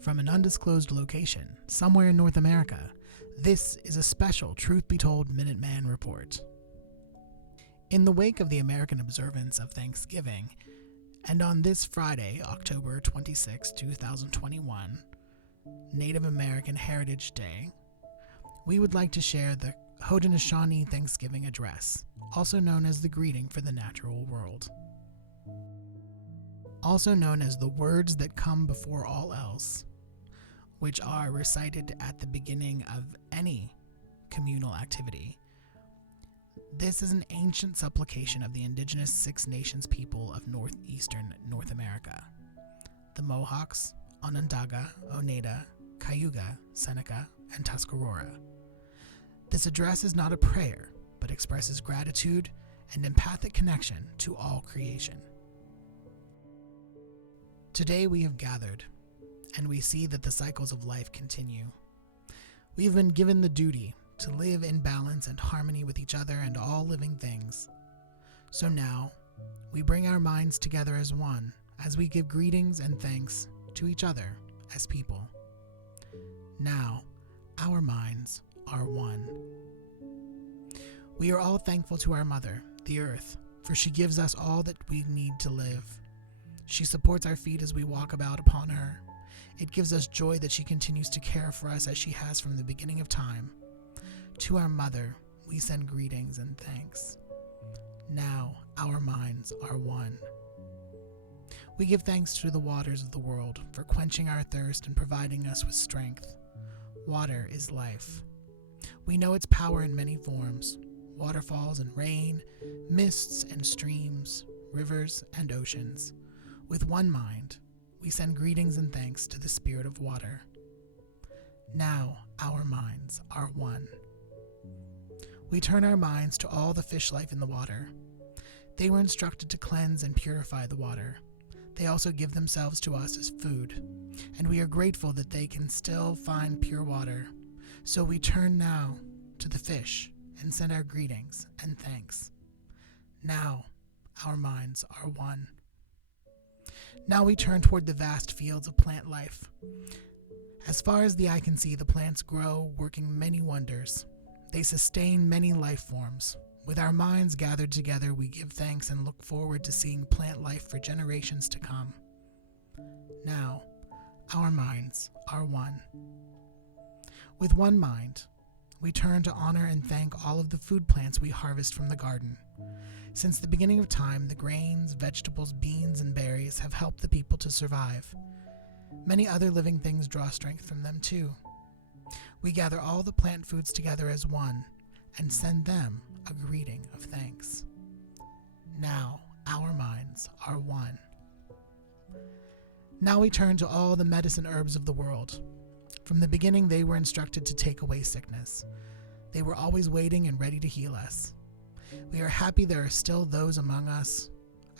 From an undisclosed location, somewhere in North America, this is a special Truth Be Told Minuteman report. In the wake of the American observance of Thanksgiving, and on this Friday, October 26, 2021, Native American Heritage Day, we would like to share the Haudenosaunee Thanksgiving Address, also known as the Greeting for the Natural World. Also known as the words that come before all else, which are recited at the beginning of any communal activity. This is an ancient supplication of the indigenous Six Nations people of northeastern North America: the Mohawks, Onondaga, Oneida, Cayuga, Seneca, and Tuscarora. This address is not a prayer, but expresses gratitude and empathic connection to all creation. Today we have gathered, and we see that the cycles of life continue. We have been given the duty to live in balance and harmony with each other and all living things. So now, we bring our minds together as one, as we give greetings and thanks to each other as people. Now, our minds are one. We are all thankful to our mother, the earth, for she gives us all that we need to live. She supports our feet as we walk about upon her. It gives us joy that she continues to care for us as she has from the beginning of time. To our mother, we send greetings and thanks. Now, our minds are one. We give thanks to the waters of the world for quenching our thirst and providing us with strength. Water is life. We know its power in many forms: waterfalls and rain, mists and streams, rivers and oceans. With one mind, we send greetings and thanks to the spirit of water. Now our minds are one. We turn our minds to all the fish life in the water. They were instructed to cleanse and purify the water. They also give themselves to us as food, and we are grateful that they can still find pure water. So we turn now to the fish and send our greetings and thanks. Now our minds are one. Now we turn toward the vast fields of plant life. As far as the eye can see, the plants grow, working many wonders. They sustain many life forms. With our minds gathered together, we give thanks and look forward to seeing plant life for generations to come. Now, our minds are one. With one mind, we turn to honor and thank all of the food plants we harvest from the garden. Since the beginning of time, the grains, vegetables, beans, and berries have helped the people to survive. Many other living things draw strength from them too. We gather all the plant foods together as one and send them a greeting of thanks. Now our minds are one. Now we turn to all the medicine herbs of the world. From the beginning, they were instructed to take away sickness. They were always waiting and ready to heal us. We are happy there are still those among us,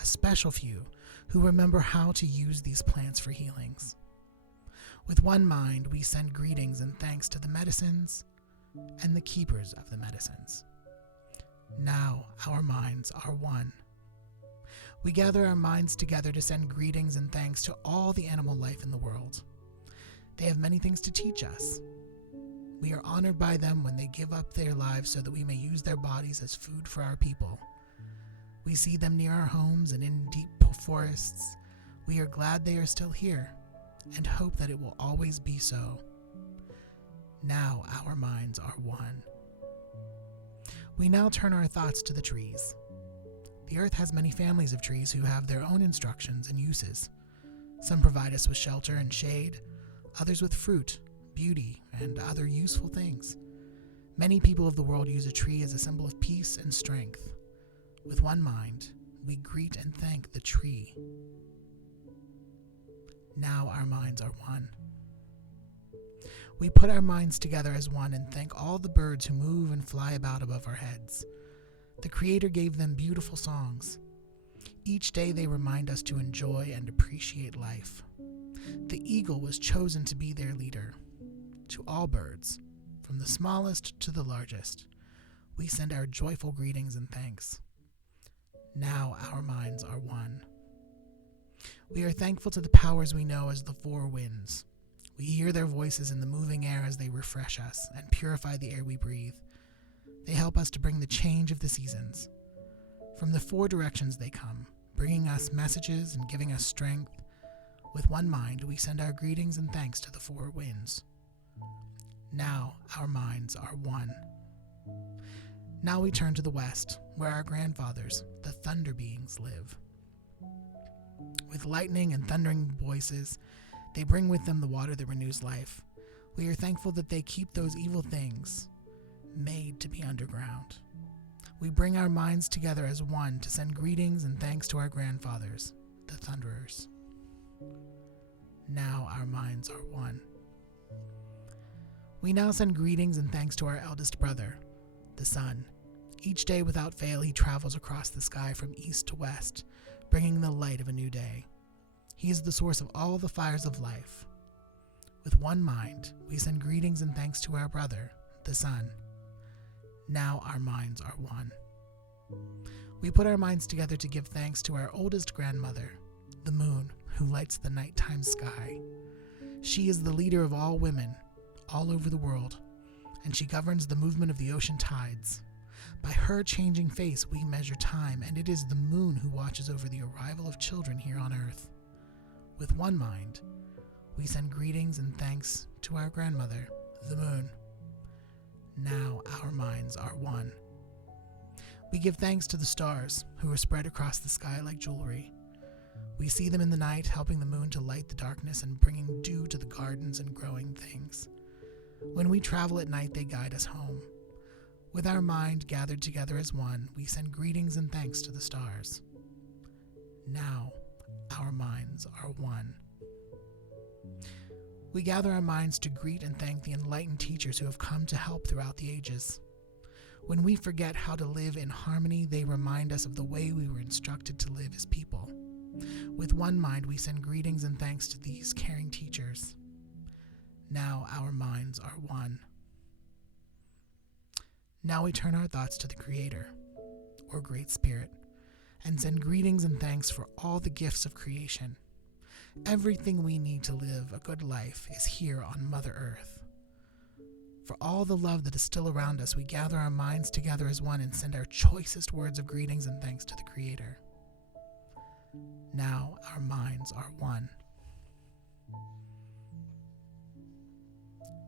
a special few, who remember how to use these plants for healings. With one mind, we send greetings and thanks to the medicines and the keepers of the medicines. Now our minds are one. We gather our minds together to send greetings and thanks to all the animal life in the world. They have many things to teach us. We are honored by them when they give up their lives so that we may use their bodies as food for our people. We see them near our homes and in deep forests. We are glad they are still here and hope that it will always be so. Now our minds are one. We now turn our thoughts to the trees. The earth has many families of trees who have their own instructions and uses. Some provide us with shelter and shade, others with fruit, beauty, and other useful things. Many people of the world use a tree as a symbol of peace and strength. With one mind, we greet and thank the tree. Now our minds are one. We put our minds together as one and thank all the birds who move and fly about above our heads. The Creator gave them beautiful songs. Each day they remind us to enjoy and appreciate life. The eagle was chosen to be their leader. To all birds, from the smallest to the largest, we send our joyful greetings and thanks. Now our minds are one. We are thankful to the powers we know as the four winds: We hear their voices in the moving air as they refresh us and purify the air we breathe. They help us to bring the change of the seasons. From the four directions they come, bringing us messages and giving us strength. With one mind, we send our greetings and thanks to the four winds. Now our minds are one. Now we turn to the west, where our grandfathers, the thunder beings, live. With lightning and thundering voices, they bring with them the water that renews life. We are thankful that they keep those evil things made to be underground. We bring our minds together as one to send greetings and thanks to our grandfathers, the thunderers. Now our minds are one. We now send greetings and thanks to our eldest brother, the sun. Each day without fail he travels across the sky from east to west, bringing the light of a new day. He is the source of all the fires of life. With one mind, we send greetings and thanks to our brother, the sun. Now our minds are one. We put our minds together to give thanks to our oldest grandmother, the moon, who lights the nighttime sky. She is the leader of all women, all over the world, and she governs the movement of the ocean tides. By her changing face we measure time, and it is the moon who watches over the arrival of children here on earth. With one mind, we send greetings and thanks to our grandmother, the moon. Now our minds are one. We give thanks to the stars, who are spread across the sky like jewelry. We see them in the night, helping the moon to light the darkness and bringing dew to the gardens and growing things. When we travel at night, they guide us home. With our mind gathered together as one, we send greetings and thanks to the stars. Now our minds are one. We gather our minds to greet and thank the enlightened teachers who have come to help throughout the ages. When we forget how to live in harmony, they remind us of the way we were instructed to live as people. With one mind, we send greetings and thanks to these caring teachers. Now our minds are one. Now we turn our thoughts to the Creator, or Great Spirit, and send greetings and thanks for all the gifts of creation. Everything we need to live a good life is here on Mother Earth. For all the love that is still around us, we gather our minds together as one and send our choicest words of greetings and thanks to the Creator. Now our minds are one.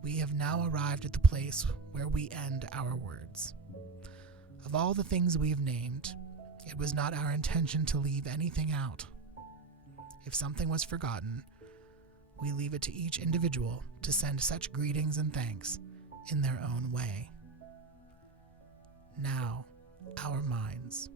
We have now arrived at the place where we end our words. Of all the things we have named, it was not our intention to leave anything out. If something was forgotten, we leave it to each individual to send such greetings and thanks in their own way. Now, our minds